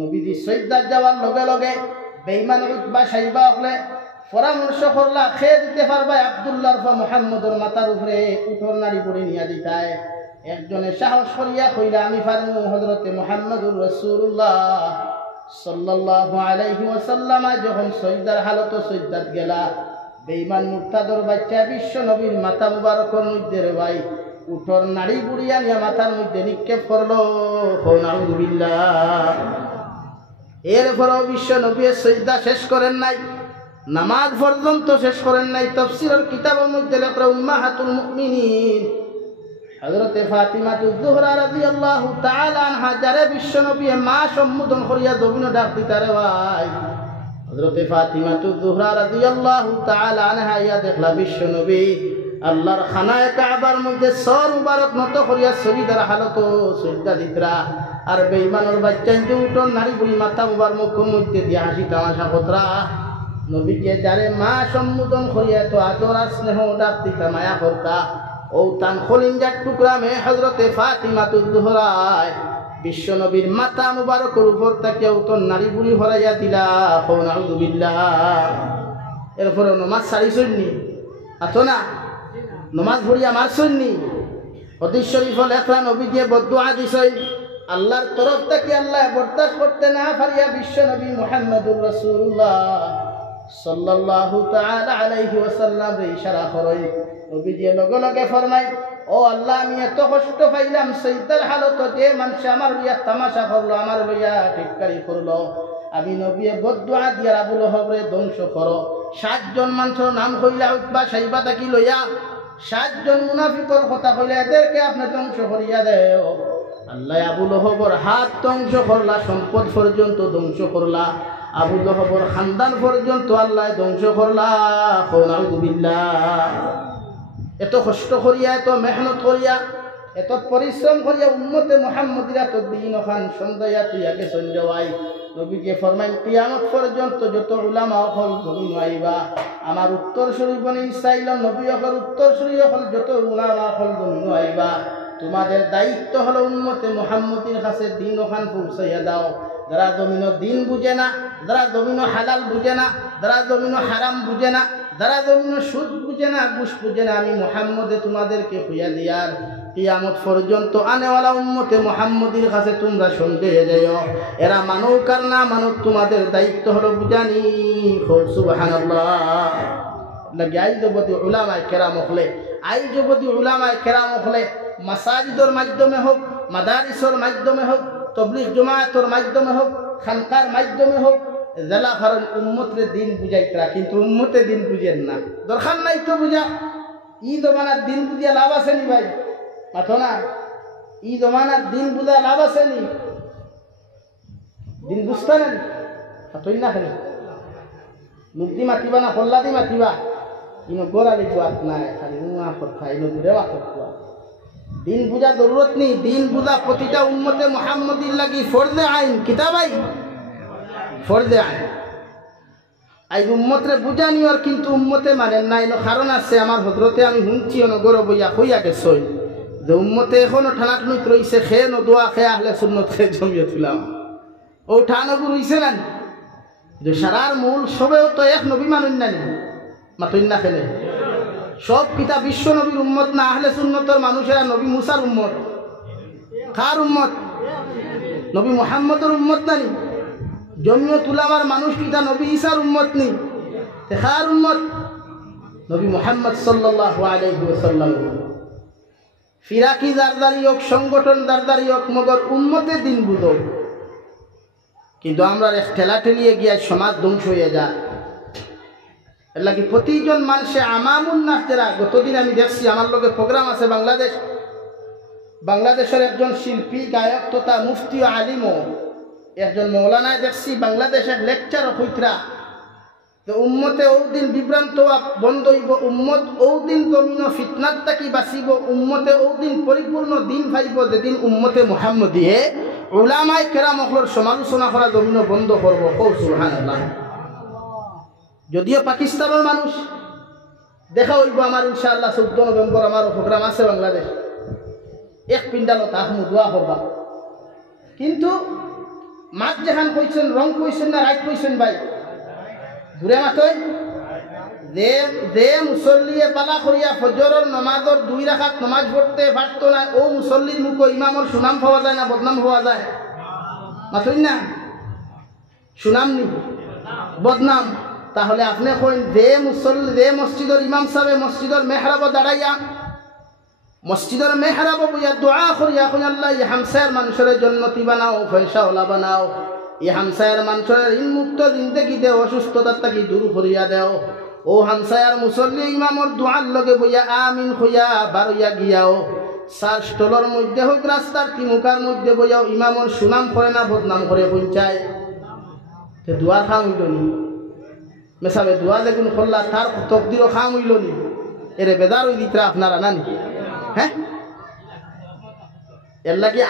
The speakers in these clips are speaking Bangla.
নবীজি সৈয়দার যাওয়ার লগে লগে বেঈমান উতবা সাইবা হলে পরামর্শ করলা খেয়ে দিতে পারবা আব্দুল্লাহর বা মুহাম্মদর মাথার উপরে উঠোর নাড়ি পড়ে নিয়ে দিতায়। একজনে সাহস করিয়া কইলা আমি পারমু। হযরতে মুহাম্মদুর রাসূলুল্লাহ সাল্লাল্লাহু আলাইহি ওয়াসাল্লাম যখন সৈয়দার হালত সৈয়দাত গেলা বেঈমান মুরতাদর বাচ্চা বিশ্ব নবীর মাথা মুবারকের মধ্যে রে ভাই উঠোর নাড়ি বুড়িয়া নিয়ে মাথার মধ্যে নিক্ষেপ করলো। নাউযুবিল্লাহ। এরপরও বিশ্ব নবী সজদা শেষ করেন নাই, নামাজ পর্যন্ত শেষ করেন নাই। তাফসীরের কিতাবের মধ্যে লেখা উম্মাহাতুল মুমিনিন হযরতে ফাতিমাতুজ জোহরা রাদিয়াল্লাহু তাআলা আনহা যারে বিশ্ব নবী মা সম্বোধন করিয়া দবিন ডাক দিতারে ভাই হযরতে ফাতিমাতুজ জোহরা রাদিয়াল্লাহু তাআলা আনহা ইয়া দেখলা বিশ্ব নবী আল্লাহর খানায়ে কাবার মধ্যে সর মুবারক নত করিয়া শরীরের হালত সজদা দিতরা। আর বেঈমানের বাচ্চা যে উঠোন নারী বুড়ি মাথা মুবারক মুখের মধ্যে দিয়ে হাসি তামাশা কতরা নবীকে যারে মা সম্বোধন করিয়া তো আদর আর স্নেহ ডাক দিতা মায়া করতা ও তান খলিঞ্জার টুকরা মেয়ে হযরতে ফাতিমাতুজ জোহরা বিশ্ব নবীর মাথা মুবারকের উপর তাকিয়া উঠোন নারী বুড়ি ভরাইয়া দিলা। নাউযুবিল্লাহ। এরপরে নমাজ সারিছনি আছো না, নমাজ ভরিয়া মারছনি। হাদিস শরীফ লেখা নবী যে বদদুয়া দিছেন আল্লাহর তরফ থেকে আল্লাহ বরদাস্ত করতে না পারিয়া বিশ্ব নবী মুহাম্মদুর রাসূলুল্লাহ সাল্লাল্লাহু তাআলা আলাইহি ওয়াসাল্লাম রে ইশারা করেন। নবী যে লগে লগে ফরমায় ও আল্লাহ আমি এত কষ্ট পাইলাম সৈয়দার হালত যে মানুষ আমার লইয়া তামাশা করলো, আমার লইয়া ঠিককারি করলো, আমি নবী বদদুয়া দিয়া আবু লহবরে ধ্বংস করো। 7 জন মানুষের নাম কইলা উতবা সাইবা তাকি লইয়া 7 জন মুনাফিকর কথা কইলা এদেরকে আপনি ধ্বংস করিয়া দেও। আল্লাহ আবু লহবর হাত ধ্বংস করলা, সম্পদ পর্যন্ত ধ্বংস করলা, আবু লহবর খানদান পর্যন্ত আল্লাহ ধ্বংস করলা। নাউযুবিল্লাহ। এত কষ্ট করিয়া এত মেহনত করিয়া এত পরিশ্রম করিয়া উম্মতে মুহাম্মদিরা তো দিন ওখান সন্ধ্যা তুই আগে সন্ধ্যায় নবীকে ফরমাইল কিয়ামত পর্যন্ত যত উলামা হল জমিন আইবা আমার উত্তর শরীফ বনি ইসরাইল নবী হল উত্তর শরীফ হল যত উলামা হল জমিন আইবা তোমাদের দায়িত্ব হলো উম্মতে মুহাম্মদির কাছে দিন ওখান পৌঁছাইয়া দাও। যারা জমিন দিন বুঝে না, যারা জমিন হালাল বুঝে না, যারা জমিন হারাম বুঝে না, যারা জমিন সুদ বুঝে না, ঘুষ বুঝে না, আমি মুহাম্মদে তোমাদেরকে হইয়া দিয়ার কিয়ামত পর্যন্ত আনেওয়ালা উম্মতে মুহাম্মদির কাছে তোমরা সন্দেহ যাও। এরা মানুক আর না মানুক তোমাদের দায়িত্ব হলো বুঝানি। সুবহানাল্লাহ। লাগে আইজবতি উলামায়ে কেরাম হলে আইজবতি উলামায়ে কেরাম হলে মাসাজিদের মাধ্যমে হোক, মাদারিসের মাধ্যমে হোক, তবলিগ জমায়েতের মাধ্যমে হোক, খানকার মাধ্যমে হোক জেলা ফারণ উম্মতরে দিন বুঝাইতরা, কিন্তু উম্মতে দিন বুঝেন না। দরকার নাই তো বুঝা। ই জমানার দিন বুঝিয়া লাভ আছে নি ভাই? মাথো না, ই জমানার দিন বুঝা লাভ আছে নি? দিন বুঝতে নেন হাতই না খেলে মুক্তি মাতিবা না হল্লা দি মাতিবা ইনো গোড়ালি গোয়াত নাই খালি উয়া কথা ইনো দূরে কোয়া। দিন বুঝা জরুরত নেই। দিন বুঝা প্রতিটা উম্মতে মুহাম্মদির লাগি ফরজে আইন। কিতাবাই ফরজে আইন। আই উম্মতরে বুঝা নিওর কিন্তু উম্মতে মানেন না। এনো কারণ আছে আমার হজরতে আমি শুনছি অনগর বইয়া কইয়া গেছই যে উম্মতে এখনো ঠানাটনুত রইছে খেয়ে নদোয়া খেয়ে আহলে সুন্নত খেয়ে জমিয়ে তুলাম ও ঠানগু রইছে না যে সারার মূল সবেও তো এক নবী মানুন না নি মাতুন না খেলে সব কিতাব বিশ্ব নবীর উম্মত না। আহলে সুন্নতর মানুষেরা নবী মুসার উম্মত। কার উম্মত? নবী মুহাম্মদের উম্মত না নি? জমিয়ত উলামার মানুষ কিতা নবী ঈসার উম্মত নি? কার উম্মত? নবী মুহাম্মদ সাল্লাল্লাহু আলাইহি ওয়াসাল্লাম। ফিরাকি দারদারি হোক, সংগঠন দারদারি হোক, মগর উম্মতে দিন বুঝো। কিন্তু আমরা ঠেলা ঠেলিয়ে গিয়ে সমাজ ধ্বংস হয়ে যায়। এর লাগি প্রতিজন মানুষে আমামুন নাস যারা গতদিন আমি দেখছি আমার লোকের প্রোগ্রাম আছে বাংলাদেশের একজন শিল্পী গায়ক তথা মুফতি আলিমও একজন মৌলানায় দেখছি বাংলাদেশের লেকচার হইতরা যে উম্মতে ওদিন বিভ্রান্ত বন্ধ হইব, উম্মত ওদিন জমিন ফিতনাত থাকি বাঁচিব, উম্মতে ওদিন পরিপূর্ণ দিন পাইব যেদিন উম্মতে মুহাম্মদিয়ে উলামায়ে কেরাম হলর সমালোচনা করা জমিন বন্ধ করব। সুবহানাল্লাহ। যদিও পাকিস্তানের মানুষ দেখা হইব আমার ইনশাআল্লাহ 14 নভেম্বর আমার প্রোগ্রাম আছে বাংলাদেশ এক পিন্ডালত আহমু দোয়া করবা। কিন্তু মাত যেখান কইছেন রং কইছেন না রাইট কইছেন ভাই ঘুরে মাতই যে যে মুসল্লিয়ে পালা করিয়া ফজরের নামাজের 2 রাকাত নামাজ পড়তে পারত না ও মুসল্লির মুখ ইমামের সুনাম পাওয়া যায় না বদনাম হওয়া যায় মাতই না সুনাম নি বদনাম তাহলে আপনি কইন যে মুসল্লি যে মসজিদের ইমাম সাহেব মসজিদের মেহরাব দাঁড়াইয়া মসজিদের মেহরাব বইয়া দোয়া করিয়া কইন আল্লাহ এই হামসায়ের মানুষের জন্নতি বানাও পয়সাওয়ালা বানাও এই হামসায়ের মানুষের ঋণ মুক্ত জিন্দেগি দেও অসুস্থতার থেকে দূর করিয়া দেও ও হামসায়ার মুসল্লি ইমামর দোয়ার লগে বইয়া আমিন হইয়া বারইয়া গিয়াও সার স্টলের মধ্যে হোক রাস্তার তিমুকার মধ্যে বইয়াও ইমামর সুনাম করে না বদনাম করে পৌঁছায় তে দোয়া খাম হইল নি মেসাবে দোয়া যেগুন করলা তার তকদিরও খাম হইল নি এরে বেদার ওই দিতরা আপনারা নানি হ্যাঁ এর লাগে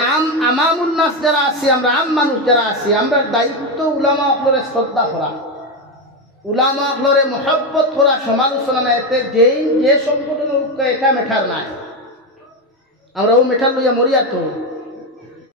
আমামুন নাস যারা আছি আমরা আম মানুষ যারা আছি আমরা দায়িত্ব উলামা অকলরে শ্রদ্ধা করা উলামা অকলরে মহব্বত করা সমালোচনা না এতে যে সংগঠনের এটা মেঠার নাই আমরা ও মেঠার লইয়া মরিয়া তো